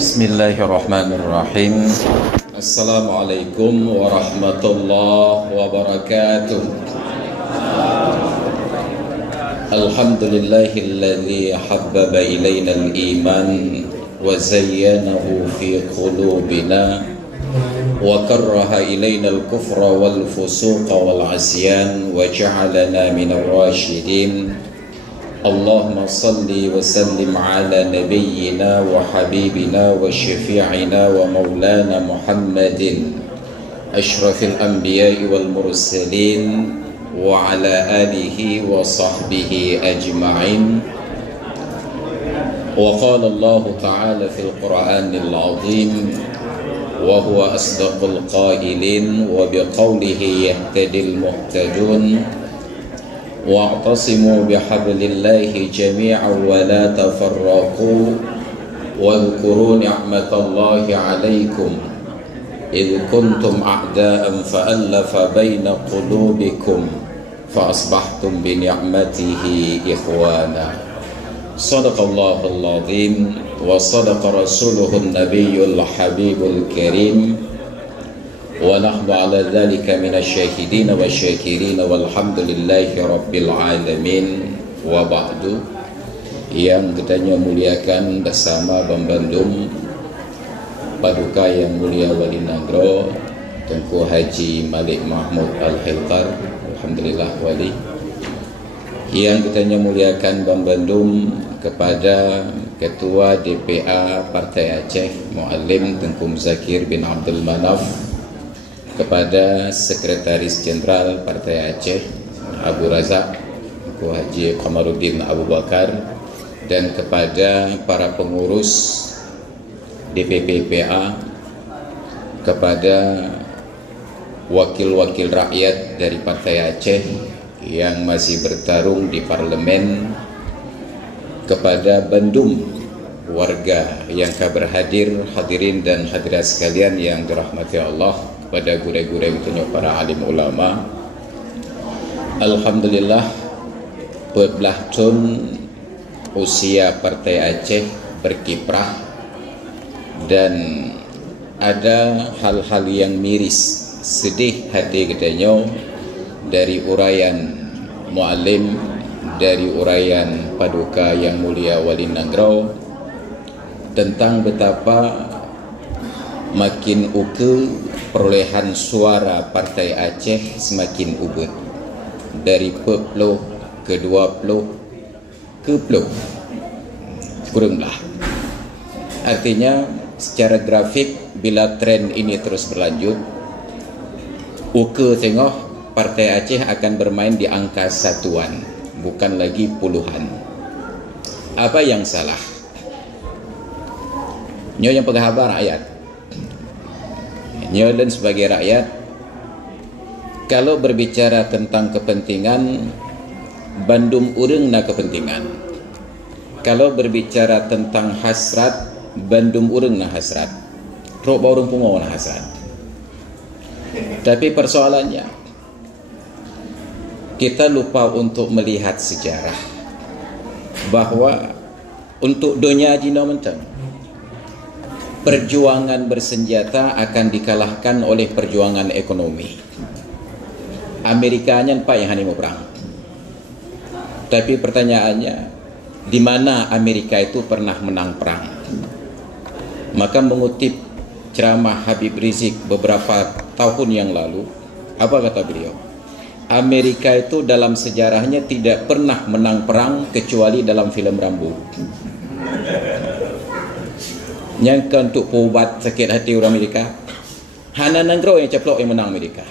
Bismillahirrahmanirrahim. Assalamualaikum warahmatullahi wabarakatuh. Alhamdulillahilladzi habbaba ilayna al-iman wa zayyanahu fi qulubina wa karraha ilayna al-kufra wal fusuqa wal 'asyan wa ja'alana minar rasyidin. Allahumma salli wa sallim ala nabiyyina wa habibina wa syafi'ina wa maulana Muhammadin ashrafil anbiya'i wal mursalin wa ala alihi wa sahbihi ajma'in. Wa qala Allah ta'ala fil Qur'anil 'azim wa huwa asdaqul qailin wa biqaulihi yahtadil muhtadun. واعتصموا بحبل الله جميعا ولا تفرقوا واذكروا نعمة الله عليكم إذ كنتم أعداء فألف بين قلوبكم فأصبحتم بنعمته إخوانا. صدق الله العظيم وصدق رسوله النبي الحبيب الكريم ونحن على ذلك من الشاهدين والشاكرين والحمد لله رب العالمين. وبعد, yang kitanya muliakan bersama Bambandum Paduka yang mulia Wali Nagro Tengku Haji Malik Mahmud Al-Hiltar, alhamdulillah wali. Yang kitanya muliakan Bambandum kepada Ketua DPA Partai Aceh Muallim Tengku Muzakir bin Abdul Manaf, kepada Sekretaris Jenderal Partai Aceh Abu Razak Tengku Haji Qamaruddin Abu Bakar, dan kepada para pengurus DPP PA, kepada wakil-wakil rakyat dari Partai Aceh yang masih bertarung di parlemen, kepada Bandung warga yang berhadir, hadirin dan hadirat sekalian yang dirahmati Allah, pada gure-gure bertanya para alim ulama. Alhamdulillah, bebelah tahun usia Partai Aceh berkiprah, dan ada hal-hal yang miris, sedih hati katanya dari uraian muallim, dari uraian Paduka yang mulia Wali Nagro tentang betapa makin perolehan suara Partai Aceh semakin ubud, dari 40 ke 20 ke 10 kuranglah. Artinya secara grafik, bila tren ini terus berlanjut, tengok Partai Aceh akan bermain di angka satuan, bukan lagi puluhan. Apa yang salah? Nyo yang penghabar rakyat, nyo dan sebagai rakyat, kalau berbicara tentang kepentingan, Bandung urang na kepentingan. Kalau berbicara tentang hasrat, Bandung urang na hasrat. Rok baurung pungo na hasrat. Tapi persoalannya, kita lupa untuk melihat sejarah bahwa untuk dunia jino mentang, perjuangan bersenjata akan dikalahkan oleh perjuangan ekonomi. Amerikanya Pak yang hanya mau perang. Tapi pertanyaannya, di mana Amerika itu pernah menang perang? Maka mengutip ceramah Habib Rizik beberapa tahun yang lalu, apa kata beliau? Amerika itu dalam sejarahnya tidak pernah menang perang kecuali dalam filem Rambo. Yang untuk ubat sakit hati orang Amerika, Hana Nagro yang ceplok yang menang Amerika.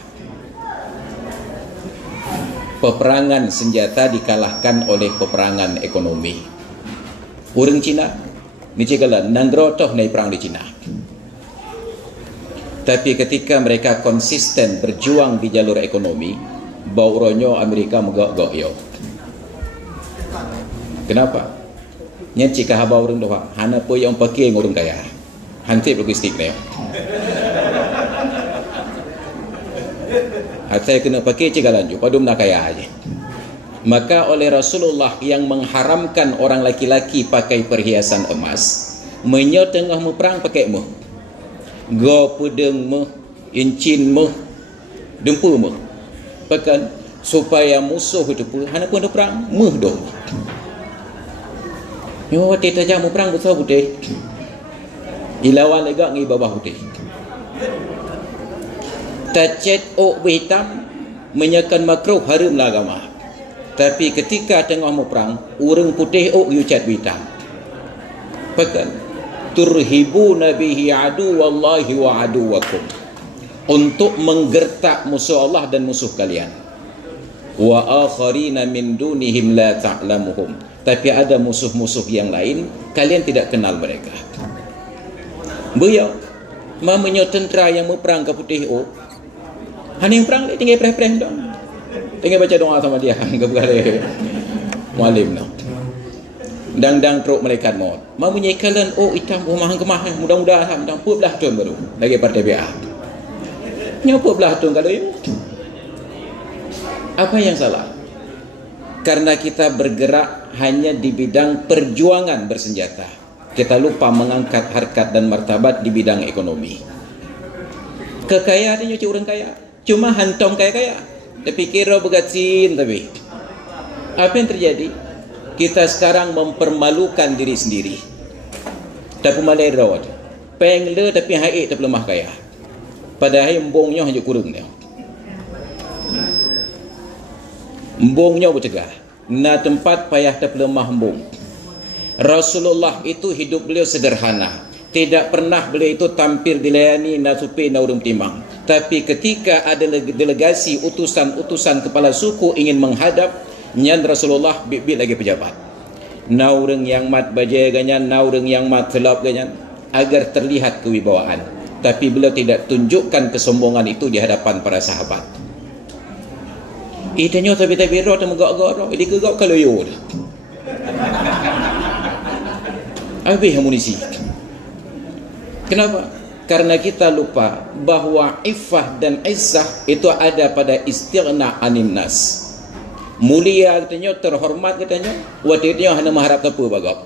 Peperangan senjata dikalahkan oleh peperangan ekonomi. Orang Cina ni cakap Nagro toh naik perang di Cina. Tapi ketika mereka konsisten berjuang di jalur ekonomi, bauronyo Amerika megak-gak yo. Kenapa? Nya cika haba orang doa, hana po yang pakai orang kaya. Hanti logistik dia. Hatta kena pakai cika lanjut, padum nak kaya aja. Maka oleh Rasulullah yang mengharamkan orang laki-laki pakai perhiasan emas, menyo tengah mu perang pakai mu go pedeng mu incin mu dempu mu bahkan supaya musuh itu pun hana pun perang mu do nyo tita jamu perang besar putih ilawan lega ngi bawah putih tacet ok hitam menyakan makruh haram agama. Tapi ketika tengah mau perang, orang putih ok yucat hitam. Bahkan turhibu nabihi adu wallahi wa aduwakum, untuk menggertak musuh Allah dan musuh kalian. Wa akharina min dunihim la ta'lamuhum, tapi ada musuh-musuh yang lain kalian tidak kenal mereka. Beliau mamanya tentera yang mau perang ke putih ok hanya yang perang tinggal preh-preh dong. Tinggal baca doa sama dia kepada mualim dong. Dang-dang teruk malaikat maut. Mau menyekalan hitam rumah kemahan mudah-mudahan dang putlah tun baru lagi partai BA. Nyopo belah tun kalau ini. Apa yang salah? Karena kita bergerak hanya di bidang perjuangan bersenjata. Kita lupa mengangkat harkat dan martabat di bidang ekonomi. Kekayaan ini orang kaya. Cuma hantam kaya-kaya. Tapi kira begatsin tapi. Apa yang terjadi? Kita sekarang mempermalukan diri sendiri. Tapi malai rawat. Pengle tapi haik tapi lemah kaya. Padahal embongnya hanya kurung dia. Embongnya bercegah. Na tempat payah tapi lemah embong. Rasulullah itu hidup beliau sederhana. Tidak pernah beliau itu tampil dilayani nasupi na urung timang. Tapi ketika ada delegasi utusan-utusan kepala suku ingin menghadap, nyan Rasulullah bibit lagi pejabat. Na urung yang mat bajai ganyan, na urung yang mat selap ganyan, agar terlihat kewibawaan. Tapi beliau tidak tunjukkan kesombongan itu di hadapan para sahabat. Itanya tapi roh temu gak-gak, ini kegak kalau yo. Habis amunisi. Kenapa? Karena kita lupa bahwa iffah dan izzah itu ada pada istighna anin nas. Mulia katanya, terhormat katanya, wadidnya hanya mengharap apa bagap.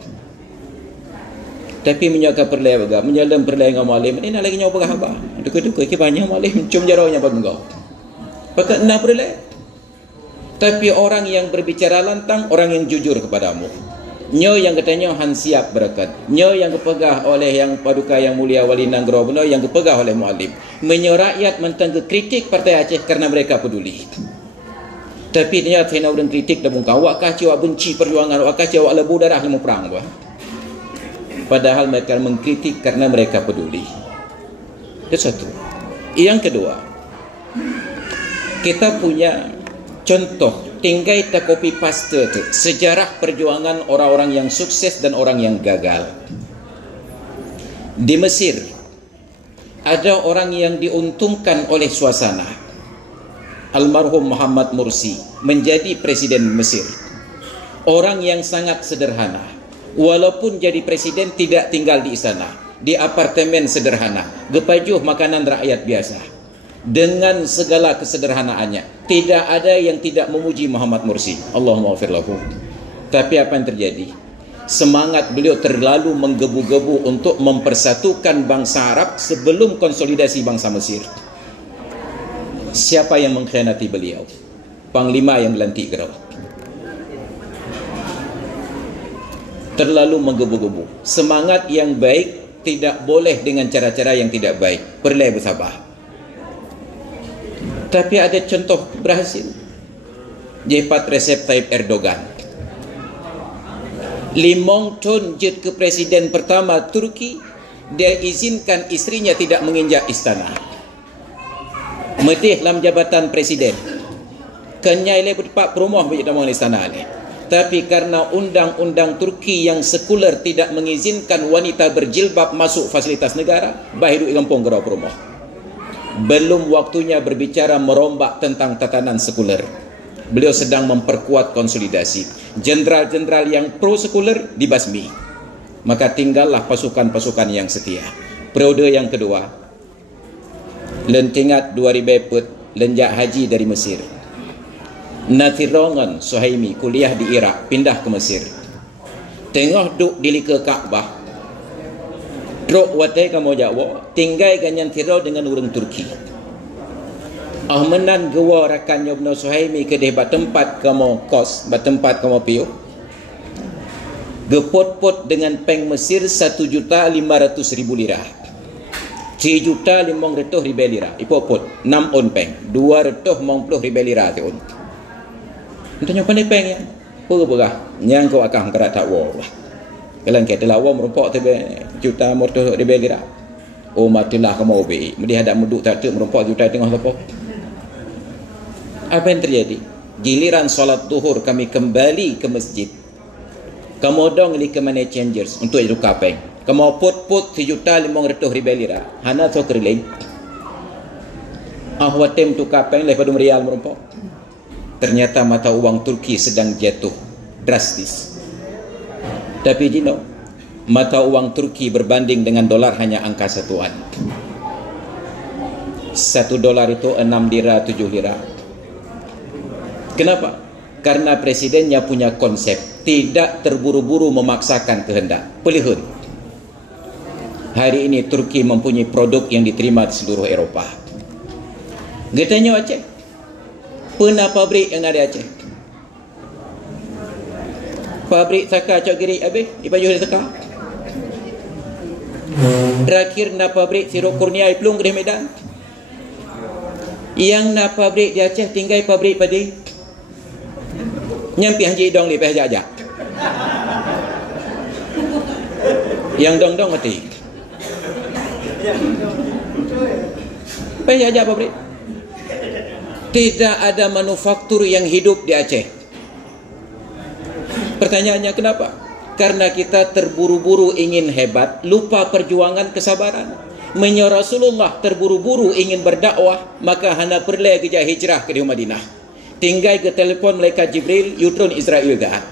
Tapi menyaka perlai bagap, menyalam perlai dengan malim, ini lagi nyawa bagap. Duka-duka banyak malim, cum jaraunya bagap. Pakat nak perlai. Tapi orang yang berbicara lantang, orang yang jujur kepadamu. Nyo yang katanya han siap berkat. Nyo yang kepegah oleh yang paduka yang mulia wali nanggro benar yang kepegah oleh mualim. Menyo rakyat mentang kritik Partai Aceh karena mereka peduli. Tapi dia hena urang kritik dan muka awak kah awak benci perjuangan awak kah awak lebu darah lemu perang bah. Padahal mereka mengkritik karena mereka peduli. Itu satu. Yang kedua, kita punya contoh tinggal kita copy paste tu sejarah perjuangan orang-orang yang sukses dan orang yang gagal. Di Mesir ada orang yang diuntungkan oleh suasana. Almarhum Muhammad Mursi menjadi presiden Mesir. Orang yang sangat sederhana. Walaupun jadi presiden tidak tinggal di istana, di apartemen sederhana, gepajuh makanan rakyat biasa. Dengan segala kesederhanaannya, tidak ada yang tidak memuji Muhammad Mursi. Allahumma ghafir lahu. Tapi apa yang terjadi? Semangat beliau terlalu menggebu-gebu untuk mempersatukan bangsa Arab sebelum konsolidasi bangsa Mesir. Siapa yang mengkhianati beliau? Panglima yang dilantik gerau. Terlalu menggebu-gebu. Semangat yang baik tidak boleh dengan cara-cara yang tidak baik. Perlu bersabar. Tapi ada contoh berhasil. Jepat Recep Tayyip Erdogan. Limong tahun jet ke presiden pertama Turki, dia izinkan istrinya tidak menginjak istana. Medih dalam jabatan presiden. Kenyai le berdepak perumah bagi dalam istana ni. Tapi karena undang-undang Turki yang sekuler tidak mengizinkan wanita berjilbab masuk fasilitas negara, bahidu igampung gerau perumah. Belum waktunya berbicara merombak tentang tatanan sekuler. Beliau sedang memperkuat konsolidasi. Jenderal-jenderal yang pro-sekuler dibasmi. Maka tinggallah pasukan-pasukan yang setia. Periode yang kedua, lentingat 2000 put lenjak haji dari Mesir. Natirongan Suhaimi kuliah di Iraq, pindah ke Mesir. Tengah duk di lika Kaabah, Truk watai kamu Jawa, tinggal ganyan tirau dengan orang Turki. Ahmenan gewa rakan Ibnu Suhaimi ke deh tempat kamu kos, tempat kamu piu. Gepot-pot dengan peng Mesir 1.500.000 lira. 3.500.000 lira. Ipot-pot 6 on peng. 250.000 lira tu on. Entahnya pandai peng ya. Pura-pura nyang kau akan kerat tak war. Kalau kita lawa merompak tu juta morto ribu lira. Oh matilah kamu obi. Mesti ada muduk tak tu merompak juta tengah apa? Apa yang terjadi? Giliran solat zuhur kami kembali ke masjid. Kamu dong li ke money changers untuk itu kapeng. Kamu pot 3.500.000 lira. Hana so kerleng. Watem tu kapeng lepas dum rial merompak. Ternyata mata uang Turki sedang jatuh drastis. Tapi Dino, mata uang Turki berbanding dengan dolar hanya angka satuan. 1 dolar itu 6 lira 7 lira. Kenapa? Karena presidennya punya konsep tidak terburu-buru memaksakan kehendak. Pelihun. Hari ini Turki mempunyai produk yang diterima di seluruh Eropah. Getanya Aceh. Pernah pabrik yang ada Aceh. Pabrik saka cok gerik habis ipaju dia saka. Terakhir na pabrik sirup kurnia Plung ke Medan. Yang na pabrik di Aceh tinggal pabrik padi. Nyampi haji dong li peh ajak. Yang dong mati. Peh ajak pabrik. Tidak ada manufaktur yang hidup di Aceh. Pertanyaannya kenapa? Karena kita terburu-buru ingin hebat, lupa perjuangan kesabaran. Menyo Rasulullah terburu-buru ingin berdakwah, maka hana perlu kerja hijrah ke Madinah. Tinggal ke telefon malaikat Jibril, Yutron Israel gat.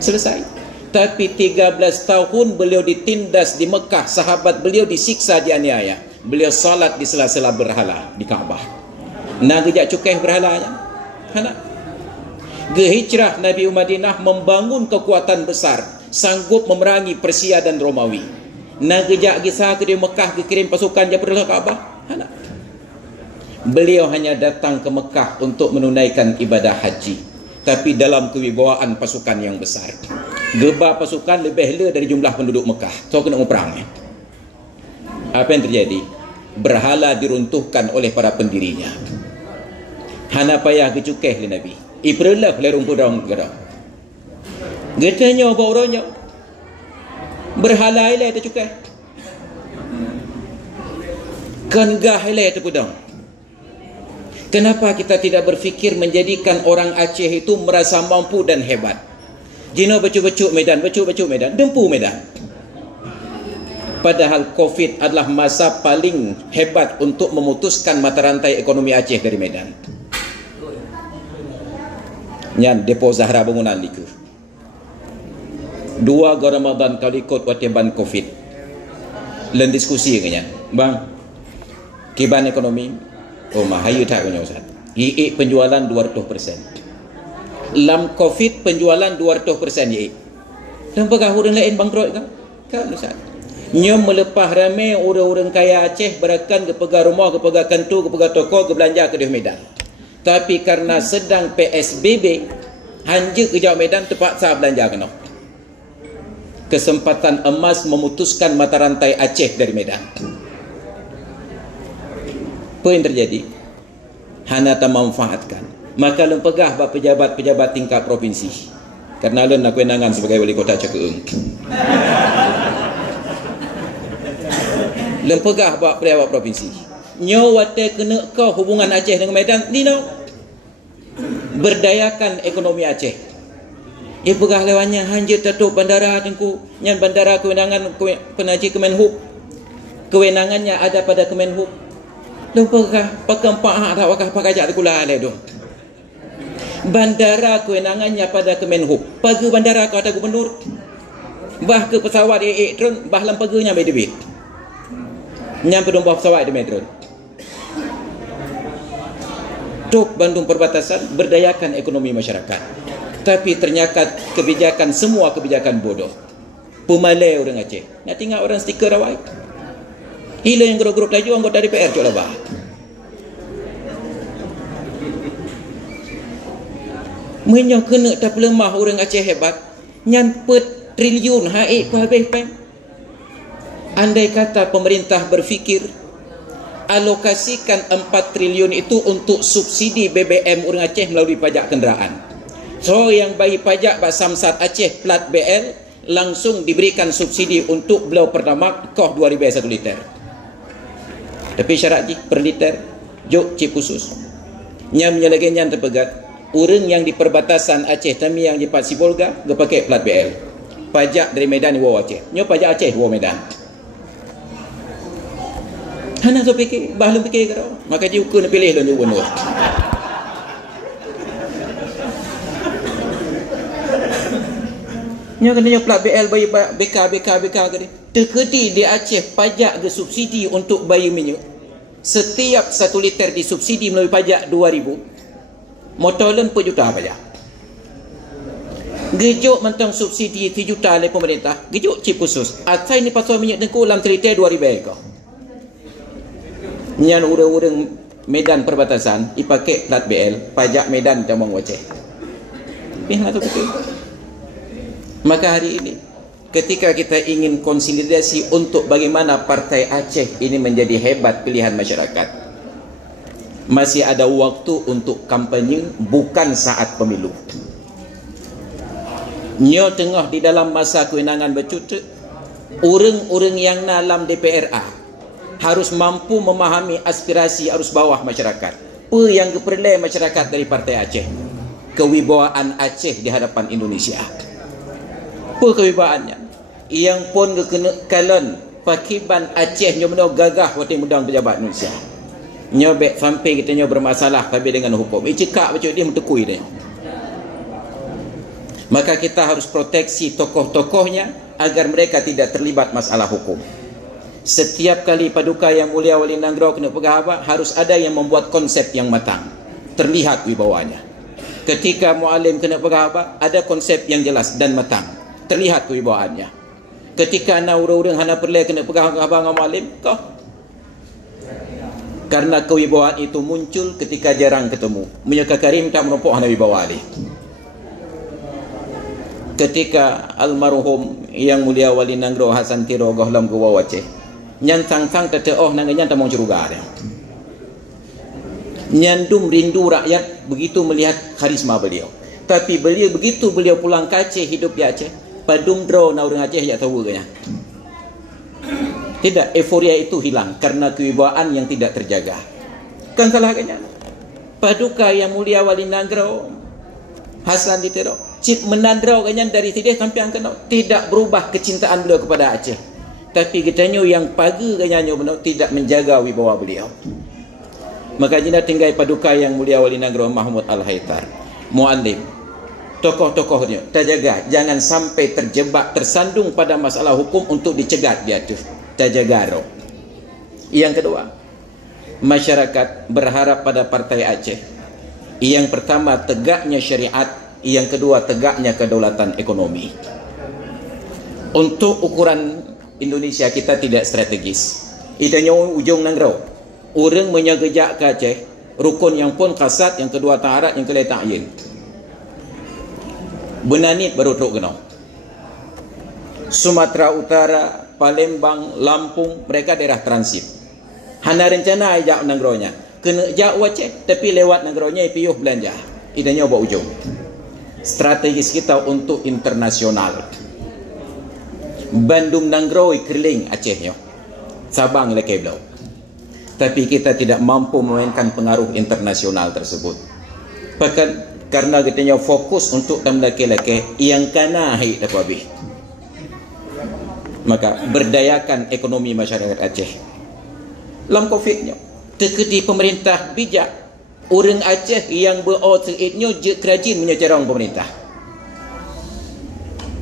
Selesai. Tapi 13 tahun beliau ditindas di Mekah, sahabat beliau disiksa, dianiaya. Beliau salat di sela-sela berhala di Kaabah. Nak gejak cukai berhalanya. Hana. Hijrah Nabi Madinah membangun kekuatan besar, sanggup memerangi Persia dan Romawi. Nagejak kisah ke di Mekah dikirim pasukan Jabril Kaabah. Beliau hanya datang ke Mekah untuk menunaikan ibadah haji, tapi dalam kewibawaan pasukan yang besar. Gebah pasukan lebih le dari jumlah penduduk Mekah. So kena perang. Apa yang terjadi? Berhala diruntuhkan oleh para pendirinya. Hana payah kecukeh le Nabi. Iprelah lerung pudang gerang. Getanya bauranya. Berhala ilai tu cukai. Kengah ilai tu pudang. Kenapa kita tidak berfikir menjadikan orang Aceh itu merasa mampu dan hebat? Jino becuk-becuk medan, dempu medan. Padahal Covid adalah masa paling hebat untuk memutuskan mata rantai ekonomi Aceh dari Medan. Nyan Depo Zahra bangunan liku. 2 Ramadan kali ikut watiban Covid. Len diskusi dengan bang. Kiban ekonomi. Oh mahayu tak punya Ustaz. Ii penjualan 200%. Lam Covid penjualan 200% ii. Dan pegah orang lain bangkrut kan? Kan Ustaz. Nyom melepah ramai orang-orang kaya Aceh berakan ke pegah rumah, ke pegah kantor, ke pegah toko, ke belanja ke di Medan. Tapi karena sedang PSBB, hanja ke Jawa Medan terpaksa belanja kena. Kesempatan emas memutuskan mata rantai Aceh dari Medan. Apa yang terjadi? Hana tak memanfaatkan. Maka lempegah bak pejabat-pejabat tingkat provinsi. Karena lun nak kewenangan sebagai wali kota Cekeung. Lempegah bak pejabat provinsi. Nyawate kena kau hubungan Aceh dengan Medan ni no. Berdayakan ekonomi Aceh. Ia pegah lewatnya hanya tutup bandara tengku. Yang bandara kewenangan penaji Kemenhub. Kewenangannya ada pada Kemenhub. Lempegah pakai empat tak wakah pakai jak kula le dong. Bandara kewenangannya pada Kemenhub. Pagi bandara kau ada gubernur. Bah ke pesawat drone bah lempeganya beda-beda. Nyampe domba pesawat di metro. Tok Bandung perbatasan berdayakan ekonomi masyarakat. Tapi ternyata semua kebijakan bodoh. Pemalai orang Aceh. Nak tinggal orang stiker rawai. Hila yang grup-grup laju anggota DPR cok labah. Menyo kena tak lemah orang Aceh hebat. Nyan per triliun haik ku habis pen. Andai kata pemerintah berfikir alokasikan 4 triliun itu untuk subsidi BBM orang Aceh melalui pajak kenderaan. So yang bagi pajak Pak Samsat Aceh plat BL langsung diberikan subsidi untuk belau pertama koh 2,000 1 liter. Tapi syarat per liter jok cip khusus. Nyam lagi nyan terpegat. Orang yang di perbatasan Aceh Tami yang di Pat Sibolga dia pakai plat BL. Pajak dari Medan di bawah Aceh. Nyo pajak Aceh bawah Medan. Hana tu fikir, bahlu fikir kau. Maka dia ukur nak pilih lu gubernur. Nyo kena nyo plat BL bagi BK kali. Terkedi di Aceh pajak ke subsidi untuk bayi minyak. Setiap 1 liter disubsidi melalui pajak 2,000. Motolen per juta pajak. Gejuk mentang subsidi 3 juta oleh pemerintah. Gejuk cip khusus. Atai ni pasal minyak tengku dalam 3 liter 2,000 ekor. Nyan urang-urang Medan perbatasan dipakai plat BL, pajak Medan Jamong Aceh. Hana tu betul. Maka hari ini ketika kita ingin konsolidasi untuk bagaimana partai Aceh ini menjadi hebat pilihan masyarakat, masih ada waktu untuk kampanye, bukan saat pemilu. Nyo tengah di dalam masa kewenangan bercuti, orang-orang yang dalam DPRA harus mampu memahami aspirasi arus bawah masyarakat. Apa yang diperoleh masyarakat dari partai Aceh? Kewibawaan Aceh di hadapan Indonesia. Apa kewibawaannya? Yang pun kena kalen pakiban Aceh nyo benda gagah waktu mudang pejabat Indonesia. Nyo bek sampai kita nyo bermasalah tapi dengan hukum. Cekak macam dia mentekui dia. Maka kita harus proteksi tokoh-tokohnya agar mereka tidak terlibat masalah hukum. Setiap kali Paduka Yang Mulia Wali Nanggro kena pegabat, harus ada yang membuat konsep yang matang, terlihat wibawanya. Ketika Mualim kena pegabat, ada konsep yang jelas dan matang, terlihat kewibawaannya. Ketika urang-urang hana perle kena pegabat abang Mualim, kau karena kewibawaan itu muncul ketika jarang ketemu. Menyaka Karim tak merompok hana wibawa ali. Ketika almarhum Yang Mulia Wali Nanggro Hasan Tiro Gohlam Gua Aceh, nyan sang-sang teteoh nanganya tak mau ceruga dia. Nyandum rindu rakyat begitu melihat karisma beliau. Tapi begitu beliau pulang ke Aceh, hidup di Aceh, padum draw na orang Aceh ya tahu kayaknya. Tidak, euforia itu hilang karena kewibawaan yang tidak terjaga. Kan salah kayaknya. Paduka Yang Mulia Wali Nanggro Hasan Ditero, cip menandrau kayaknya dari sini sampai yang kena, tidak berubah kecintaan beliau kepada Aceh. Tapi kitanya yang pagi kayaknya benar tidak menjaga wibawa beliau. Maka jina tinggal Paduka Yang Mulia Wali Nanggro Mahmud Al-Haitar, Mualim, tokoh-tokohnya terjaga, jangan sampai terjebak tersandung pada masalah hukum untuk dicegat dia tu. Terjaga roh. Yang kedua, masyarakat berharap pada partai Aceh. Yang pertama tegaknya syariat, yang kedua tegaknya kedaulatan ekonomi. Untuk ukuran Indonesia kita tidak strategis. Itanya ujung Nanggro. Orang menyagejak ke Aceh, rukun yang pun kasat, yang kedua ta'arat, yang ketiga ta'yin. Benanit baru teruk kena. Sumatera Utara, Palembang, Lampung, mereka daerah transit. Hana rencana ajak Nanggro-nya. Kena ajak Aceh, tapi lewat Nanggro-nya piuh belanja. Itanya buat ujung. Strategis kita untuk internasional. Bandung Nanggro keliling Acehnya, Sabang lekai belau. Tapi kita tidak mampu memainkan pengaruh internasional tersebut. Bahkan karena kita fokus untuk laki-laki yang kena haid tak habis. Maka berdayakan ekonomi masyarakat Aceh. Dalam COVID-nya, terketi pemerintah bijak. Orang Aceh yang berotaknya kerajin menyejarang pemerintah.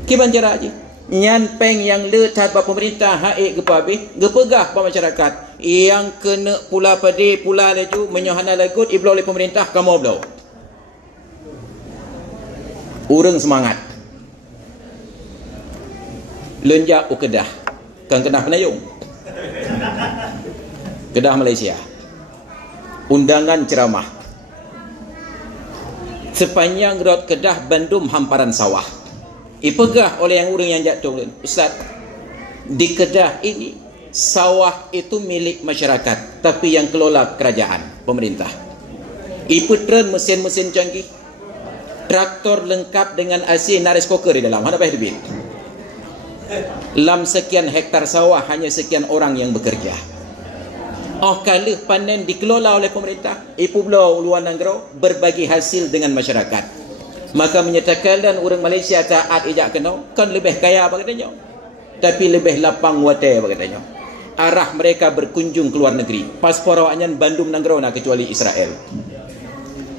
Kiban cara aja. Nyan peng yang le tanpa pemerintah haik ke habis, gepegah pada masyarakat. Yang kena pula padi, pula laju, menyohana lagut, iblau oleh pemerintah, kamu belau. Urang semangat. Lenjak Kedah. Kan Kedah Penayung. Kedah Malaysia. Undangan ceramah. Sepanjang Road Kedah Bandung hamparan sawah. Ipegah oleh yang orang yang jatuh. Ustaz, di Kedah ini sawah itu milik masyarakat, tapi yang kelola kerajaan, pemerintah. Ipetren mesin-mesin canggih, traktor lengkap dengan AC naris koker di dalam. Ada apa lebih? Dalam sekian hektar sawah hanya sekian orang yang bekerja. Kalau panen dikelola oleh pemerintah, Pulau Uluan Nanggro berbagi hasil dengan masyarakat. Maka menyatakan orang Malaysia taat ijak kena, kan lebih kaya apa katanya, tapi lebih lapang wate apa katanya. Arah mereka berkunjung ke luar negeri. Paspor awaknya Bandung Nanggro nak kecuali Israel.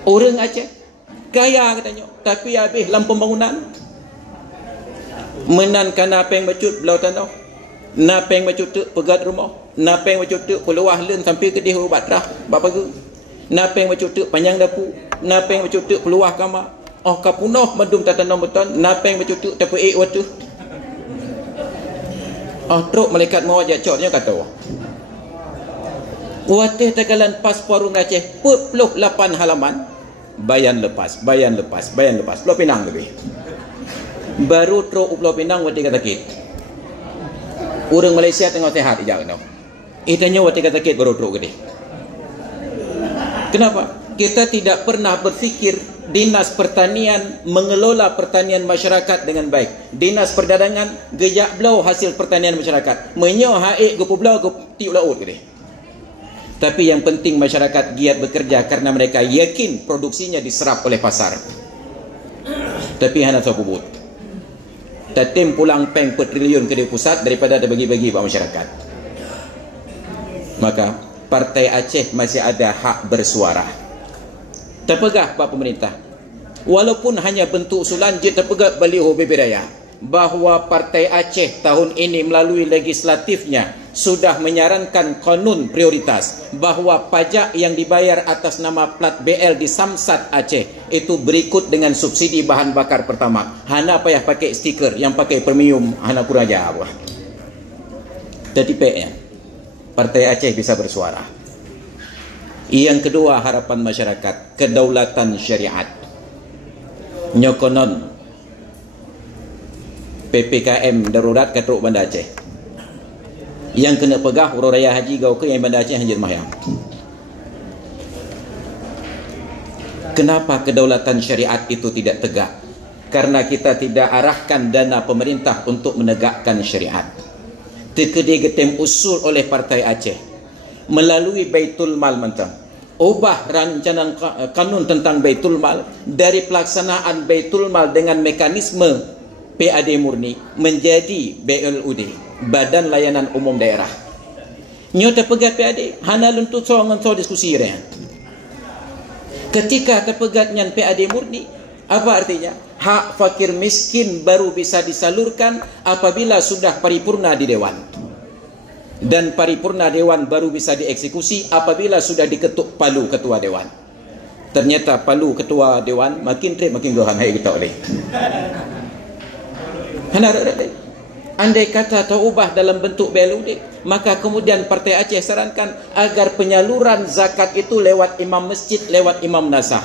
Orang Aceh kaya katanya, tapi habis dalam pembangunan. Menankan apa yang bacut belau tanah, napa yang bacut pegat rumah, napa yang bacut peluah len sampai ke dia ubat dah bapa ke, napa yang bacut panjang dapur, napa yang bacut peluah kamar, kapunoh madum tatanam beton, napa yang bacut tapi waktu truk malaikat mau ajak coknya kata watih tagalan paspor orang Aceh 48 halaman, bayan lepas Pulau Pinang lebih. Baru truk Pulau Pinang wati kata kit. Orang Malaysia tengah sehat ijak kena. Itanya wati kata kit baru truk gede. Kenapa? Kita tidak pernah berfikir Dinas Pertanian mengelola pertanian masyarakat dengan baik. Dinas Perdagangan gejak belau hasil pertanian masyarakat. Menyo haik gupu belau gup tiup laut gede. Tapi yang penting masyarakat giat bekerja karena mereka yakin produksinya diserap oleh pasar. Tapi hanya sabubut. Tatim pulang peng per triliun ke pusat daripada ada bagi-bagi buat masyarakat. Maka Partai Aceh masih ada hak bersuara. Terpegah Pak Pemerintah. Walaupun hanya bentuk usulan je terpegah baliho BB Raya bahawa Partai Aceh tahun ini melalui legislatifnya sudah menyarankan kanun prioritas bahawa pajak yang dibayar atas nama plat BL di Samsat Aceh itu berikut dengan subsidi bahan bakar pertama. Hana payah pakai stiker, yang pakai premium hana kurang aja apa. Jadi P-nya Partai Aceh bisa bersuara. Yang kedua, harapan masyarakat, kedaulatan syariat. Nyokonon PPKM darurat Katruk Banda Aceh. Yang kena pegah urus raya haji gau ke yang Banda Aceh Hanjir Mahyang. Kenapa kedaulatan syariat itu tidak tegak? Karena kita tidak arahkan dana pemerintah untuk menegakkan syariat. Terkedi getem usul oleh Partai Aceh melalui Baitul Mal mentang. Ubah rancangan kanun tentang Baitul Mal dari pelaksanaan Baitul Mal dengan mekanisme PAD murni menjadi BLUD, Badan Layanan Umum Daerah. Nyota pegat PAD hana lentu ngan diskusi dia. Ketika terpegatnya PAD murni, apa artinya? Hak fakir miskin baru bisa disalurkan apabila sudah paripurna di Dewan. Dan paripurna Dewan baru bisa dieksekusi apabila sudah diketuk palu Ketua Dewan. Ternyata palu Ketua Dewan makin trip makin gohan hai kita oleh. Andai kata atau ubah dalam bentuk BLUD, maka kemudian Partai Aceh sarankan agar penyaluran zakat itu lewat imam masjid, lewat imam nasah.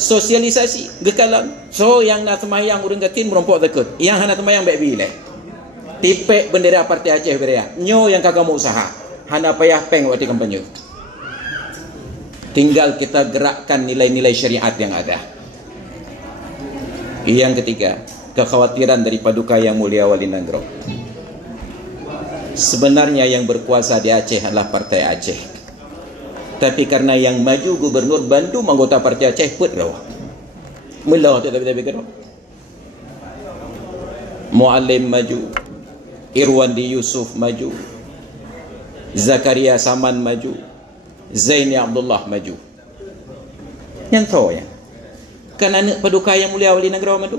Sosialisasi gekalan. So yang nak semayang urang gatin merompok zakat, yang hana semayang baik bileh. Tipek bendera Partai Aceh beria. Nyo yang kagak mau usaha, hana payah peng waktu kampanye. Tinggal kita gerakkan nilai-nilai syariat yang ada. Yang ketiga, kekhawatiran dari Paduka Yang Mulia Wali Nanggro. Sebenarnya yang berkuasa di Aceh adalah Partai Aceh. Tapi karena yang maju Gubernur Bandung anggota Partai Aceh put raw. Mula tak kena. Muallim maju, Irwandi Yusuf maju, Zakaria Saman maju, Zaini Abdullah maju. Yang tahu ya? Kan anak Paduka Yang Mulia Wali Nanggro maju.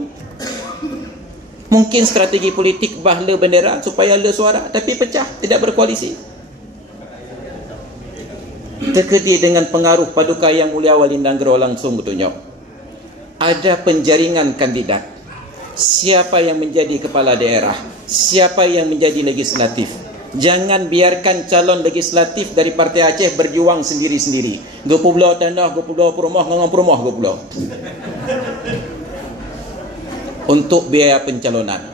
Mungkin strategi politik bahala bendera supaya ada suara, tapi pecah, tidak berkoalisi. Terkedi dengan pengaruh Paduka Yang Mulia Wali Nanggro langsung bertunjuk. Ada penjaringan kandidat siapa yang menjadi kepala daerah, siapa yang menjadi legislatif. Jangan biarkan calon legislatif dari Partai Aceh berjuang sendiri-sendiri. Gopulau tanah, gopulau perumah, ngangang perumah gopulau. Untuk biaya pencalonan.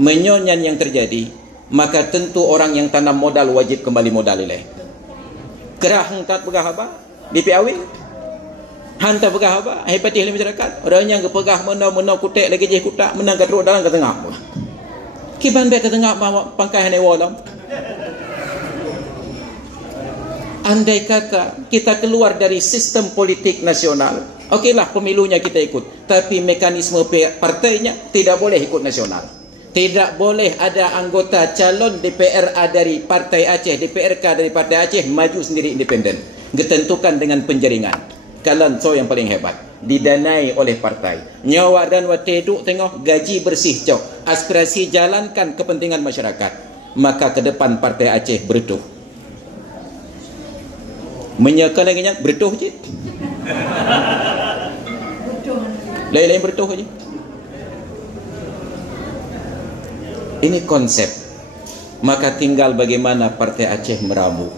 Menyonyan yang terjadi, maka tentu orang yang tanam modal wajib kembali modal ilai. Kerah hantar pegah apa? DPAW. Hantar pegah apa? Hepatih masyarakat. Orang yang kepegah menau kutek lagi je kutak menang kat dalam ke tengah. Kiban baik ke tengah pangkai hanai walam. Andai kata kita keluar dari sistem politik nasional, okeylah pemilunya kita ikut, tapi mekanisme partainya tidak boleh ikut nasional. Tidak boleh ada anggota calon DPRA dari Partai Aceh, DPRK dari Partai Aceh maju sendiri independen. Ditentukan dengan penjaringan. Kalian so yang paling hebat, didanai oleh partai. Nyawa dan wateduk tengok gaji bersih cok, aspirasi jalankan kepentingan masyarakat. Maka ke depan Partai Aceh bertuh. Menyeka lagi bertuh je. Lain-lain bertuh je. Ini konsep. Maka tinggal bagaimana Partai Aceh meramu.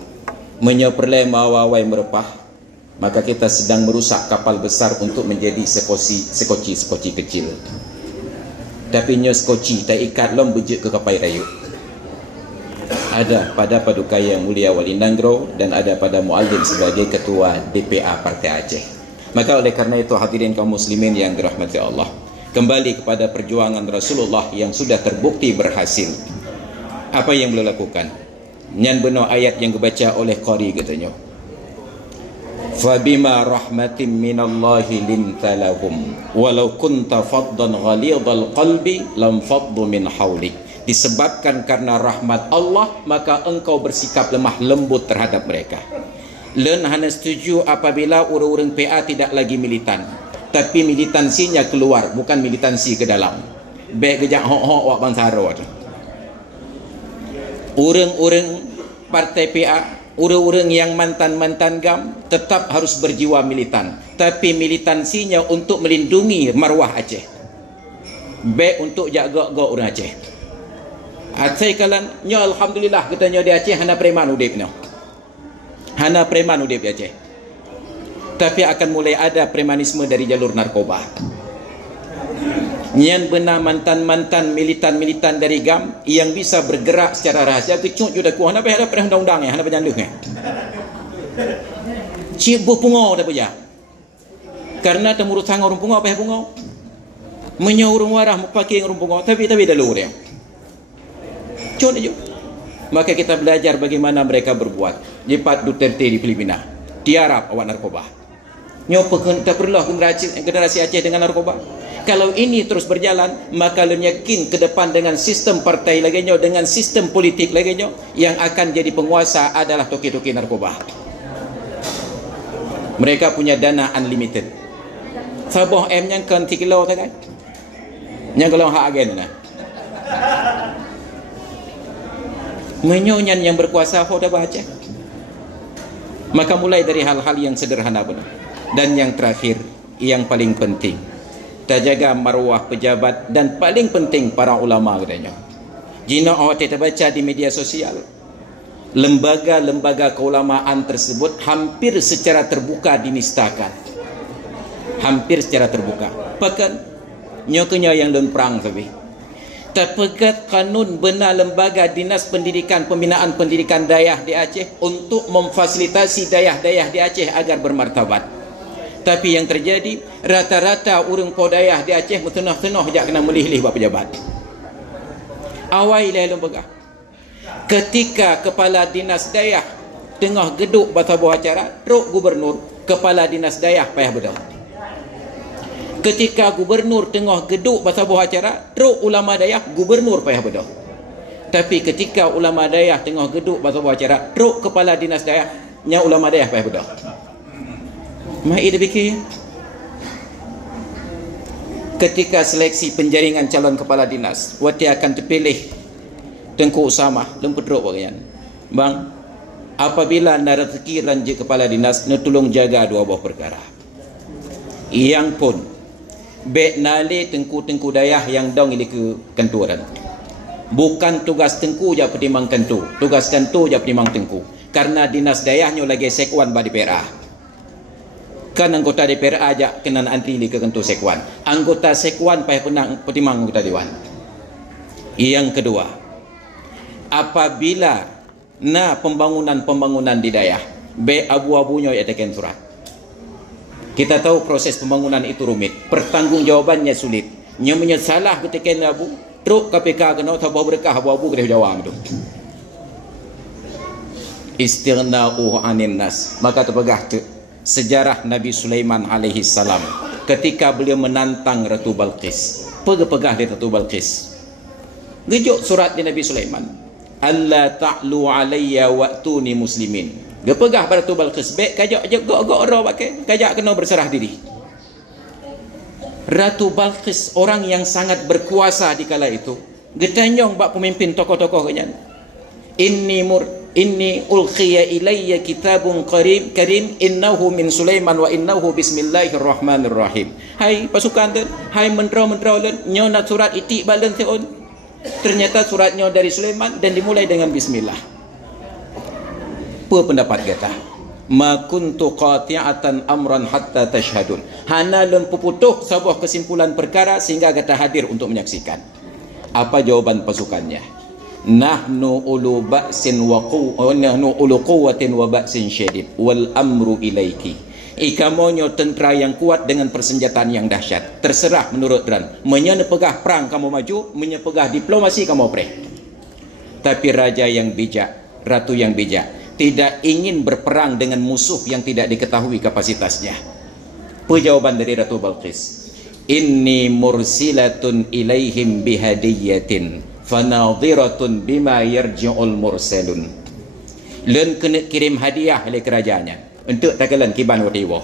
Menyoperlai mawawai merepah. Maka kita sedang merusak kapal besar untuk menjadi sekoci kecil. Tapi nyo sekoci tak ikat lom bujik ke kapal rayu. Ada pada Paduka Yang Mulia Wali Nanggro dan ada pada Muallim sebagai ketua DPA Partai Aceh. Maka oleh karena itu hadirin kaum muslimin yang dirahmati Allah, kembali kepada perjuangan Rasulullah yang sudah terbukti berhasil. Apa yang beliau lakukan? Nyan benar ayat yang dibaca oleh qari katanya. Fabima rahmatin minallahi lintalahum walau kunta faddan ghalidhal qalbi lam faddu min hawlik. Disebabkan karena rahmat Allah, maka engkau bersikap lemah lembut terhadap mereka. Len hanya setuju apabila orang-orang PA tidak lagi militan, tapi militansinya keluar, bukan militansi ke dalam. Baik gejak hok-hok wak bangsaro. Orang-orang partai PA, orang-orang yang mantan-mantan GAM tetap harus berjiwa militan, tapi militansinya untuk melindungi marwah Aceh. Baik untuk jaga orang Aceh. Aceh kalan nyo alhamdulillah katanya di Aceh hana preman udip nyo. Hana preman udip di Aceh. Tapi akan mulai ada premanisme dari jalur narkoba. Nyan benar mantan-mantan militan-militan dari GAM yang bisa bergerak secara rahasia kecut juda ku hana ada undang-undang hana berjanduk Cik berpungo dah punya. Karena temurut sang orang pungo apa pungo. Menyo urung warah pakai urung pungo tapi dah lur dia. Cuma aja. Maka kita belajar bagaimana mereka berbuat. Jepat Duterte di Filipina. Tiarap awak narkoba. Nyopa tak perlu generasi Aceh dengan narkoba. Kalau ini terus berjalan, maka lu yakin ke depan dengan sistem partai lagi nyo, dengan sistem politik lagi nyo, yang akan jadi penguasa adalah toki-toki narkoba. Mereka punya dana unlimited. Sabah M yang kan 3 kilo tak kan? Yang kalau hak agen nah. Menyonyan yang berkuasa dah baca. Maka mulai dari hal-hal yang sederhana benar. Dan yang terakhir, yang paling penting, terjaga marwah pejabat dan paling penting para ulama katanya. Jika awak kita baca di media sosial, lembaga-lembaga keulamaan tersebut hampir secara terbuka dinistakan. Hampir secara terbuka. Bahkan nyoknya yang don perang tapi terpegat kanun benar lembaga dinas pendidikan pembinaan pendidikan dayah di Aceh untuk memfasilitasi dayah-dayah di Aceh agar bermartabat. Tapi yang terjadi rata-rata orang podayah di Aceh mutenah-tenah jak kena melih-lih buat pejabat. Awai lah lembaga. Ketika kepala dinas dayah tengah geduk batabuh acara, ruk gubernur, kepala dinas dayah payah bedah. Ketika gubernur tengah geduk batabuh acara, teruk ulama dayah, gubernur payah bedah. Tapi ketika ulama dayah tengah geduk batabuh acara, teruk kepala dinas dayah, nya ulama dayah payah bedah. Mai dia fikir. Ketika seleksi penjaringan calon kepala dinas, wati akan terpilih Tengku Usama, lemput teruk bagian. Bang, apabila nak rezeki ranjit kepala dinas, nak tolong jaga 2 buah perkara. Yang pun Bek nali tengku-tengku dayah yang dong ini ke kenturan. Bukan tugas tengku je petimang kentu. Tugas kentu je petimang tengku. Karena dinas dayahnya lagi sekwan badi PRA. Kan anggota DPR aja kena antri ke kentu sekwan. Anggota sekwan payah penang petimang anggota dewan. Yang kedua, apabila pembangunan di dayah, be abu-abunya ya teken surat. Kita tahu proses pembangunan itu rumit, pertanggungjawabannya sulit. Nyamanya salah ketika abu, truk KPK kena tahu berkah abu-abu kena jawab itu. Istighna'u 'anil nas. Maka terpegah sejarah Nabi Sulaiman alaihi salam ketika beliau menantang Ratu Balqis. Pegah di Ratu Balqis. Gejuk surat di Nabi Sulaiman. Alla ta'lu alayya wa'tuni muslimin. Gepegah pada Ratu Balqis. Baik kajak gok ro pakai. Kajak kena berserah diri. Ratu Balqis orang yang sangat berkuasa di kala itu. Getanyong bak pemimpin tokoh-tokoh kenyan. Inni ulqiya ilayya kitabun karim innahu min Sulaiman wa innahu bismillahirrahmanirrahim. Hai pasukan tu, hai mentera-mentera len, nyo nak surat itik balen teon. Ternyata suratnya dari Sulaiman dan dimulai dengan bismillah. Apa pendapat kata? Ma kuntu qati'atan amran hatta tashhadun. Hana lun puputuh sebuah kesimpulan perkara sehingga kata hadir untuk menyaksikan. Apa jawaban pasukannya? Nahnu ulu ba'sin wa nahnu ulu quwwatin wa ba'sin syadid wal amru ilaiki. Ikamonyo tentera yang kuat dengan persenjataan yang dahsyat. Terserah menurut Ran. Menyepegah perang kamu maju, menyepegah diplomasi kamu preh. Tapi raja yang bijak, ratu yang bijak, tidak ingin berperang dengan musuh yang tidak diketahui kapasitasnya. Jawaban dari Ratu Balqis. Inni mursilatun ilaihim bihadiyatin fanadhiratun bima yarji'ul mursalun. Len kena kirim hadiah oleh kerajaannya untuk takalan kiban wadiwah.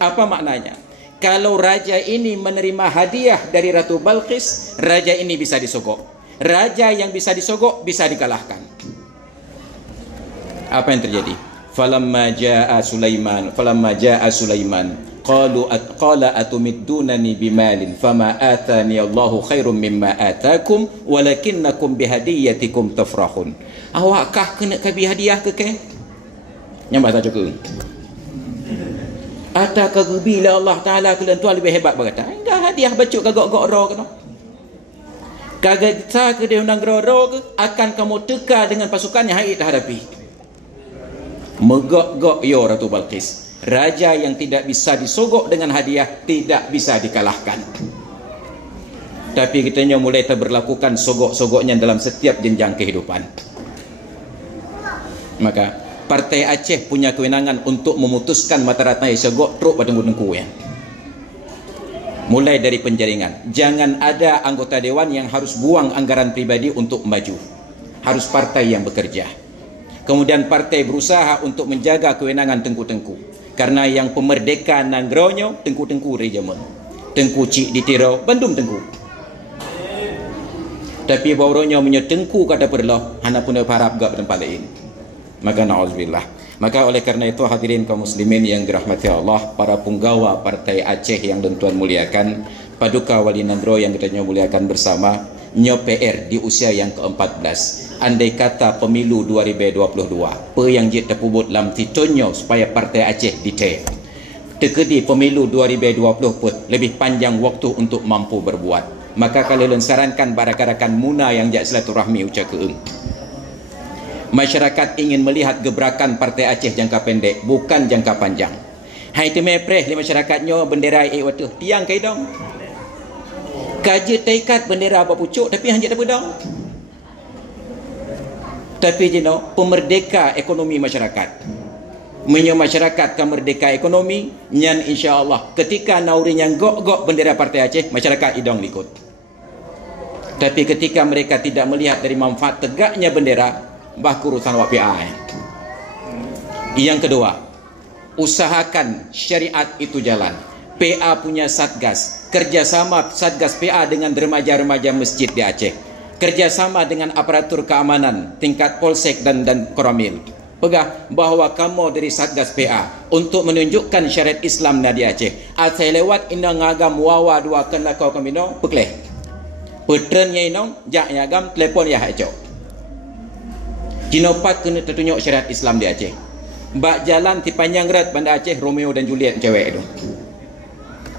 Apa maknanya? Kalau raja ini menerima hadiah dari Ratu Balqis, raja ini bisa disogok. Raja yang bisa disogok bisa dikalahkan. Apa yang terjadi? Falamma jaa Sulaiman qala atumiddunani bimalin fama atani Allahu khairum mimma atakum walakinnakum bihadiyatikum tafrahun. Awakkah kena kabi hadiah ke ke? Nyambah tak cukup. Ataka bila Allah Taala kalian tuan lebih hebat berkata. Enggak hadiah bacuk kagak ro kena. Kagak sa ke dia undang ro ke akan kamu teka dengan pasukan yang haid hadapi. Megok-gok yo Ratu Balqis. Raja yang tidak bisa disogok dengan hadiah tidak bisa dikalahkan. Tapi kitanya mulai terberlakukan sogok-sogoknya dalam setiap jenjang kehidupan. Maka Partai Aceh punya kewenangan untuk memutuskan mata rantai sogok truk pada tengku ya. Mulai dari penjaringan. Jangan ada anggota dewan yang harus buang anggaran pribadi untuk maju. Harus partai yang bekerja. Kemudian partai berusaha untuk menjaga kewenangan tengku-tengku. Karena yang pemerdeka nangronyo tengku-tengku rejaman. Tengku cik ditirau, bandum tengku. Tapi bauronyo menyetengku kata perlah, hana pun harap gak tempat lain. Maka na'udzubillah. Maka oleh karena itu hadirin kaum muslimin yang dirahmati Allah, para punggawa Partai Aceh yang tuan muliakan, Paduka Wali Nangro yang kita muliakan bersama, nyo PR di usia yang ke-14. Andai kata pemilu 2022 pe yang jit terpubut dalam titonyo supaya Partai Aceh dite tekedi pemilu 2020 pun lebih panjang waktu untuk mampu berbuat. Maka kalian sarankan rakan-rakan muna yang jak silaturahmi ucap keeng. Masyarakat ingin melihat gebrakan Partai Aceh jangka pendek, bukan jangka panjang. Hai tu mepreh di masyarakatnya bendera watuh tiang kai dong. Kaji taikat bendera apa pucuk tapi hanya tak pedang. Tapi pemerdeka ekonomi masyarakat. Menyo masyarakat kan merdeka ekonomi, nyan insya-Allah ketika nauri yang gok-gok bendera Partai Aceh, masyarakat idong ikut. Tapi ketika mereka tidak melihat dari manfaat tegaknya bendera, bah urusan WPA. Yang kedua, usahakan syariat itu jalan. PA punya satgas, kerjasama satgas PA dengan remaja-remaja masjid di Aceh, kerjasama dengan aparatur keamanan tingkat polsek dan koramil. Pegah bahawa kamu dari Satgas PA untuk menunjukkan syariat Islam di Aceh. Atai lewat ina ngagam wawa dua kan lakau kamino pekleh. Petrennya inong jak ngagam telefon ya hajo. Jinopat kena tertunjuk syariat Islam di Aceh. Bak jalan di panjang rat Banda Aceh Romeo dan Juliet cewek itu.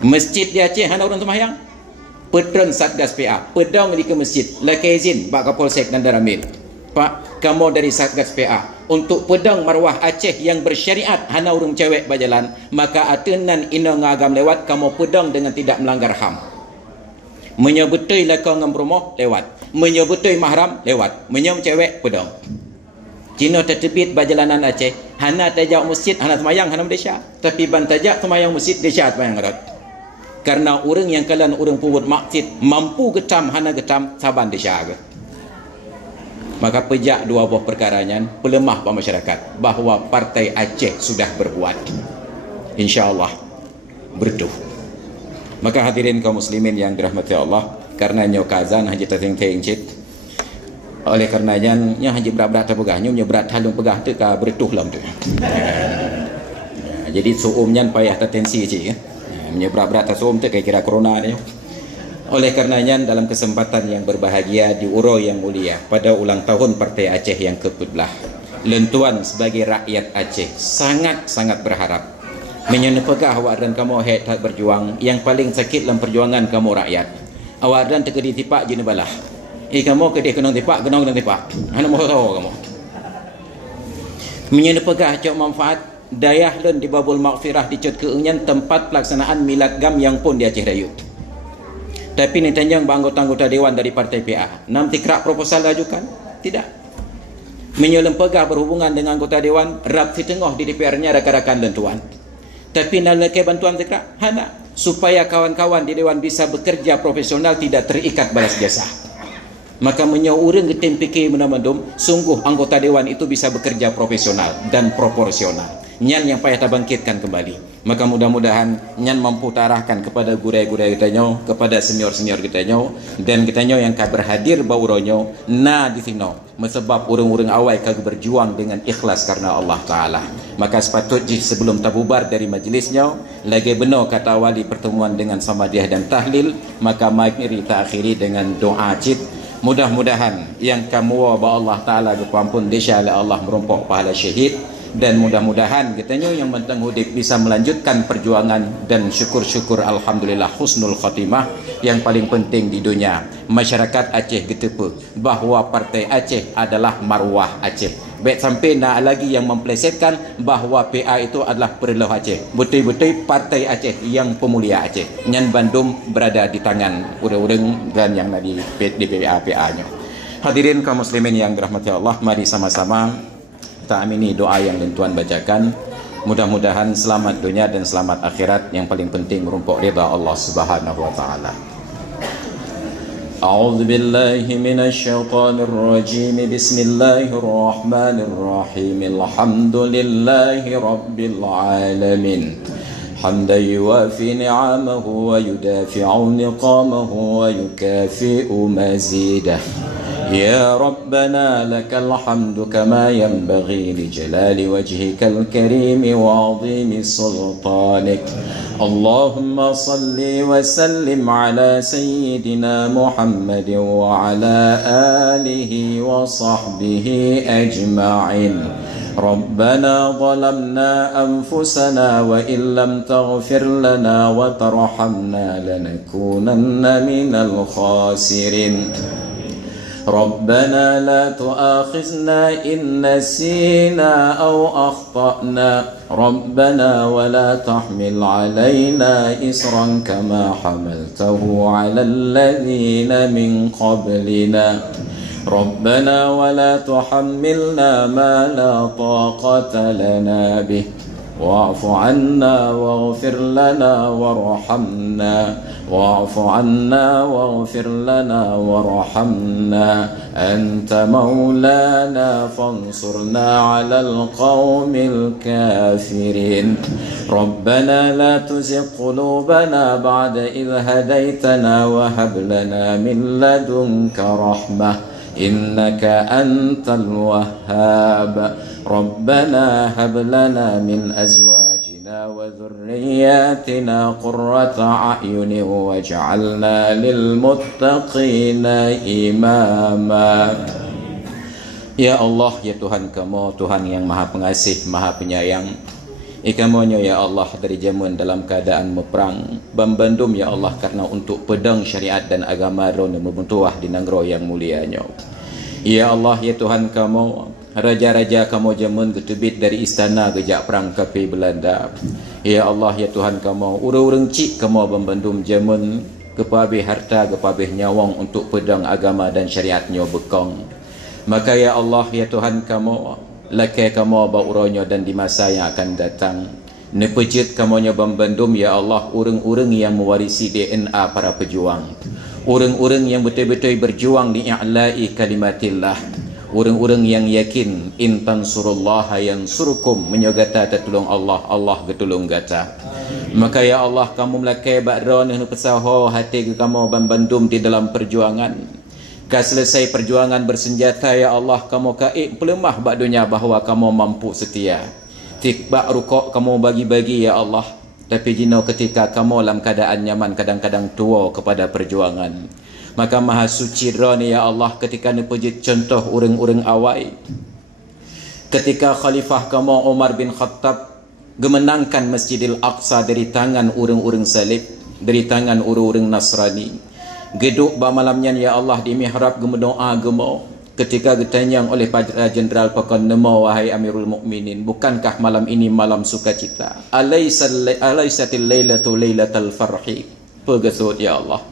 Masjid di Aceh hana orang sembahyang. Petren Satgas PA pedang di ke masjid lakai izin bak Kapolsek dan Daramil. Pak, kamu dari Satgas PA untuk pedang marwah Aceh yang bersyariat hana orang cewek berjalan, maka atenan ina ngagam lewat kamu pedang dengan tidak melanggar HAM. Menyebutui lakau ngam rumah lewat, menyebutui mahram lewat, menyem cewek pedang. Cina tertebit berjalanan Aceh, hana tajak masjid, hana semayang, hana Malaysia. Tapi ban tajak semayang masjid, Malaysia semayang rat. Karena orang yang kalian orang pubut maksud mampu getam hana getam saban Malaysia. Maka pejak dua buah perkaranya pelemah pada masyarakat bahawa partai Aceh sudah berbuat, insya-Allah bertuh. Maka hadirin kaum muslimin yang dirahmati Allah, karena nyo kazan haji tateng-teng cit. Oleh karenanya nya haji berat-berat pegah nyo berat halung pegah tu ka bertuh lam tu. Jadi suumnya payah tertensi cik ya. Berat-berat suum tu kira corona ni. Oleh karenanya dalam kesempatan yang berbahagia di Uro yang mulia pada ulang tahun Partai Aceh yang ke-17, lentuan sebagai rakyat Aceh sangat-sangat berharap menyenepegah awak dan kamu tak berjuang yang paling sakit dalam perjuangan kamu rakyat. Awak dan terkedi tipak jenis balah. Kamu kedih kenang tipak, kenang tipak. Hana mahu tahu kamu. Menyenepegah cok manfaat dayah len di Babul Maghfirah di Cot Keunyan tempat pelaksanaan milad gam yang pun di Aceh Rayu. Tapi ni tanjang anggota-anggota dewan dari Partai PA. Nam tikrak proposal ajukan? Tidak. Menyelempegah berhubungan dengan anggota dewan, rap di tengah di DPR-nya rakan-rakan dan tuan. Tapi nak lekai bantuan tikrak? Hana. Supaya kawan-kawan di dewan bisa bekerja profesional, tidak terikat balas jasa. Maka menyauring ketim fikir menamandum, sungguh anggota dewan itu bisa bekerja profesional dan proporsional. Nyan yang payah terbangkitkan kembali. Maka mudah-mudahan nyan mampu tarahkan kepada gurai-gurai kita nyo, kepada senior-senior kita nyo, dan kita nyo yang berhadir bauronyo na di sini. Sebab urang-urang awal kagak berjuang dengan ikhlas karena Allah Ta'ala. Maka sepatutnya sebelum tabubar dari majlisnya, lagi benar kata wali pertemuan dengan samadiah dan tahlil, maka mari kita akhiri dengan doa cid. Mudah-mudahan yang kamu wa Allah Ta'ala kepampun desya oleh Allah merumpok pahala syahid. Dan mudah-mudahan katanya yang bentang hudib bisa melanjutkan perjuangan dan syukur-syukur alhamdulillah husnul khatimah yang paling penting di dunia. Masyarakat Aceh getepe bahawa Partai Aceh adalah marwah Aceh. Baik sampai nak lagi yang memplesetkan bahawa PA itu adalah perlu Aceh. Betul-betul Partai Aceh yang pemulia Aceh. Nyan Bandung berada di tangan urang-urang dan yang di PA-nya. Hadirin kaum muslimin yang dirahmati Allah, mari sama-sama kita amini doa yang Tuan bacakan. Mudah-mudahan selamat dunia dan selamat akhirat, yang paling penting merumpok ridha Allah Subhanahu wa taala. A'udzu billahi minasy syaithanir rajim. Bismillahirrahmanirrahim. Alhamdulillahi rabbil alamin. حمدا يوافي نعمه ويدافع نقامه ويكافئ مزيده. يا ربنا لك الحمد كما ينبغي لجلال وجهك الكريم وعظيم سلطانك. اللهم صل وسلم على سيدنا محمد وعلى آله وصحبه أجمعين. ربنا ظلمنا أنفسنا وإن لم تغفر لنا وترحمنا لنكونن من الخاسرين. ربنا لا تؤاخذنا إن نسينا أو أخطأنا. ربنا ولا تحمل علينا إصرا كما حملته على الذين من قبلنا. ربنا ولا تحملنا ما لا طاقة لنا به. واعف عنا واغفر لنا وارحمنا. واعف عنا واغفر لنا وارحمنا. أنت مولانا فانصرنا على القوم الكافرين. ربنا لا تزغ قلوبنا بعد إذ هديتنا وهب لنا من لدنك رحمة إنك أنت الوهاب ربنا هب لنا من أزواجنا وذرياتنا قرة أعين واجعلنا للمتقين إماما. Ya Allah, ya Tuhan kamu, Tuhan yang maha pengasih, maha penyayang. Ikamonyo ya Allah dari zaman dalam keadaan meperang Bambandum ya Allah karena untuk pedang syariat dan agama rona membentuah di nangro yang mulianya. Ya Allah, ya Tuhan kamu, raja-raja kamu zaman ketebit dari istana gejak perang kapi Belanda. Ya Allah, ya Tuhan kamu, urang-urang cik kamu Bambandum zaman kepabih harta, kepabih nyawang untuk pedang agama dan syariatnya bekong. Maka ya Allah, ya Tuhan kamu, lakai kamu bauronyo dan di masa yang akan datang nepejit kamunya Bambandum ya Allah, urang-urang yang mewarisi DNA para pejuang, urang-urang yang betul-betul berjuang di i'la'i kalimatillah, urang-urang yang yakin intan surullah yansurukum, menyogata tertolong Allah, Allah getulung gata. Maka ya Allah, kamu melakai bakron yang pesaho hati kamu Bambandum di dalam perjuangan. Kau selesai perjuangan bersenjata ya Allah, kamu kaik pelemah bak dunia bahawa kamu mampu setia. Tikbak rukuk kamu bagi-bagi ya Allah. Tapi jino ketika kamu dalam keadaan nyaman kadang-kadang tua kepada perjuangan. Maka maha suci rani ya Allah ketika nepejit contoh urang-urang awai. Ketika khalifah kamu Umar bin Khattab gemenangkan Masjidil Aqsa dari tangan urang-urang salib, dari tangan urang-urang Nasrani. Geduk ba malamnya ya Allah di mihrab gemendoa gemo ketika ditanyang oleh Jenderal Pakon Nemo, wahai Amirul Mukminin, bukankah malam ini malam sukacita? Alaisatil lailatu lailatul farhi. Pegesut ya Allah.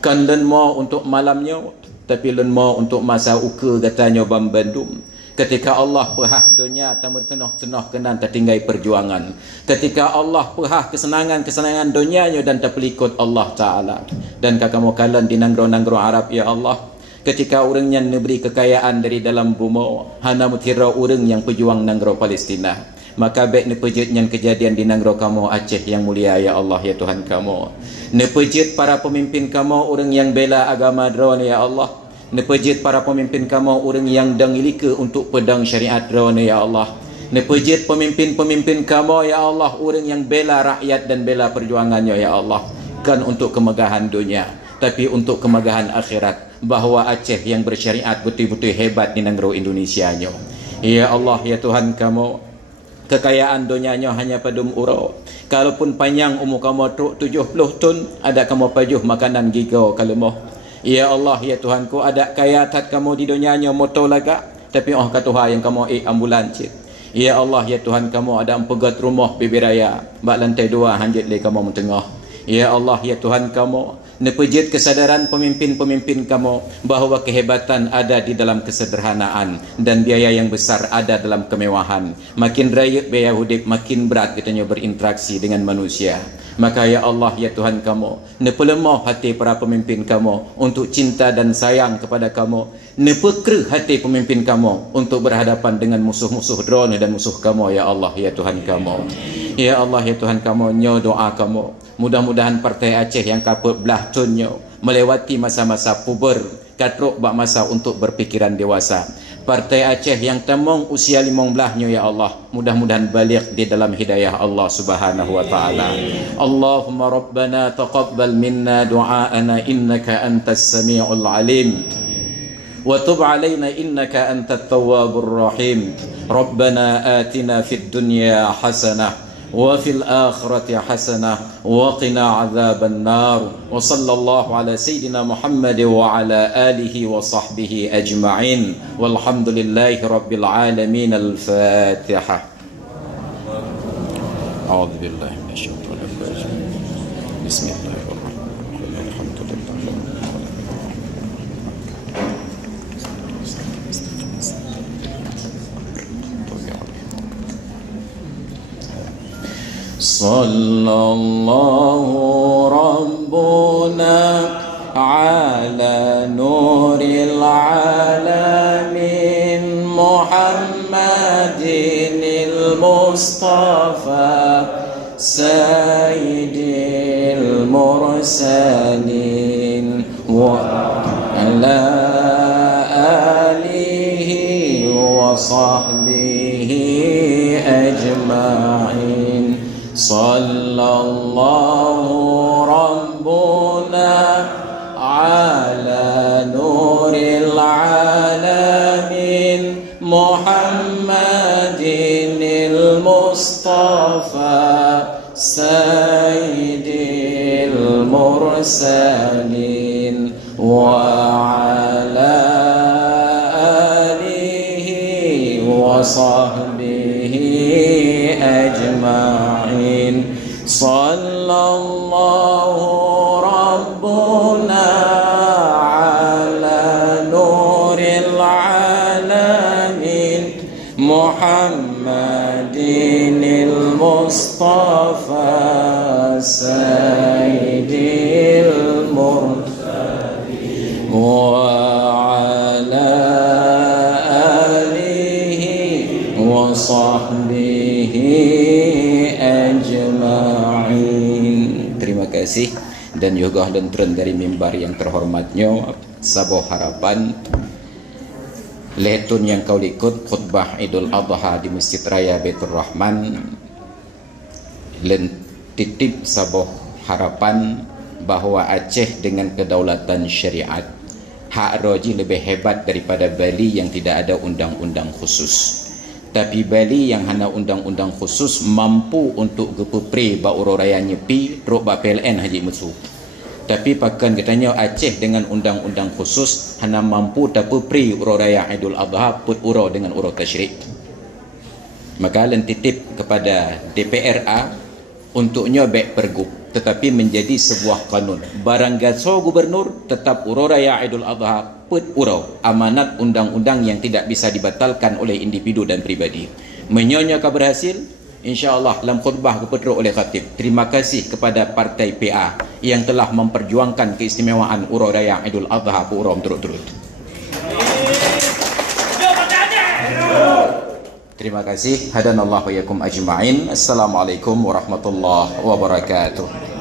Kan len mo untuk malamnya, tapi len mo untuk masa uke katanya Bambandum. Ketika Allah pehah dunia tamur tenah-tenah kenan tertinggai perjuangan. Ketika Allah pehah kesenangan-kesenangan dunianya dan terpelikut Allah Ta'ala. Dan kakamu kalan di nanggro-nanggro Arab ya Allah. Ketika orang yang memberi kekayaan dari dalam bumi, hana mutira orang yang pejuang nanggro Palestina. Maka baik nepejit yang kejadian di nanggro kamu Aceh yang mulia ya Allah, ya Tuhan kamu. Nepejit para pemimpin kamu orang yang bela agama drone ya Allah. Nepejit para pemimpin kamu orang yang dangilika untuk pedang syariat drone ya Allah. Nepejit pemimpin-pemimpin kamu ya Allah, orang yang bela rakyat dan bela perjuangannya ya Allah. Kan untuk kemegahan dunia, tapi untuk kemegahan akhirat. Bahawa Aceh yang bersyariat betul-betul hebat di negara Indonesia nya. Ya Allah, ya Tuhan kamu, kekayaan dunianya hanya padum uro. Kalaupun panjang umur kamu 70 tahun, ada kamu pajuh makanan gigau kalemoh. Ya Allah, ya Tuhanku, ada kaya tat kamu di dunianya motor laga, tapi kata Tuhan yang kamu ambulans. Ya Allah, ya Tuhan kamu, ada empegat rumah bibiraya, bak lantai 2 hanjit le kamu mentengah. Ya Allah, ya Tuhan kamu, nepejit kesadaran pemimpin-pemimpin kamu bahawa kehebatan ada di dalam kesederhanaan dan biaya yang besar ada dalam kemewahan. Makin raya biaya hidup, makin berat katanya berinteraksi dengan manusia. Maka ya Allah, ya Tuhan kamu, nepelemah hati para pemimpin kamu untuk cinta dan sayang kepada kamu. Nepekre hati pemimpin kamu untuk berhadapan dengan musuh-musuh drone dan musuh kamu ya Allah, ya Tuhan kamu. Ya Allah, ya Tuhan kamu, nyo doa kamu. Mudah-mudahan partai Aceh yang kaput belah tunyo melewati masa-masa puber, katruk bak masa untuk berpikiran dewasa. Partai Aceh yang temong usia 15 ya Allah, mudah-mudahan balik di dalam hidayah Allah Subhanahu wa taala. Allahumma rabbana taqabbal minna du'aana innaka antas samiul alim wa tub alaina innaka antat tawwabur rahim. Rabbana atina fid dunya hasanah وفي الآخرة حسنة وقنا عذاب النار وصلى الله على سيدنا محمد وعلى آله وصحبه أجمعين والحمد لله رب العالمين. الفاتحة. أعوذ بالله من الشيطان الرجيم. بسم الله الرحمن الرحيم. الحمد لله. صلى الله ربنا على نور العالمين محمد المصطفى سيد المرسلين وعلى وصحبه أجمعين. صلى الله ربنا على نور العالمين محمد المصطفى سيد المرسلين وعلى آله وصحبه أجمعين. صلى الله ربنا على نور العالمين محمد المصطفى سيد المرسلين وعلى آله وصحبه أجمعين. Terima kasih dan juga lenteren dari mimbar yang terhormatnya Sabuh Harapan. Lehtun yang kau ikut khutbah Idul Adha di Masjid Raya Baitur Rahman, len titip Sabuh Harapan bahawa Aceh dengan kedaulatan syariat hak roji lebih hebat daripada Bali yang tidak ada undang-undang khusus. Tapi Bali yang hana undang-undang khusus mampu untuk gepepre ba uro raya nyepi rok ba PLN haji musu. Tapi pakan katanya Aceh dengan undang-undang khusus hana mampu tapepre uro raya Idul Adha put uro dengan uro tasyrik. Maka len titip kepada DPRA untuknya baik pergub tetapi menjadi sebuah kanun. Barang gaso gubernur tetap uro raya Idul Adha put uro amanat undang-undang yang tidak bisa dibatalkan oleh individu dan pribadi. Menyonya berhasil InsyaAllah dalam khutbah kepetruk oleh khatib. Terima kasih kepada partai PA yang telah memperjuangkan keistimewaan Uro Raya Idul Adha Purom turut-turut. Terima kasih. Hadanallahu wa yakum ajma'in. Assalamualaikum warahmatullahi wabarakatuh.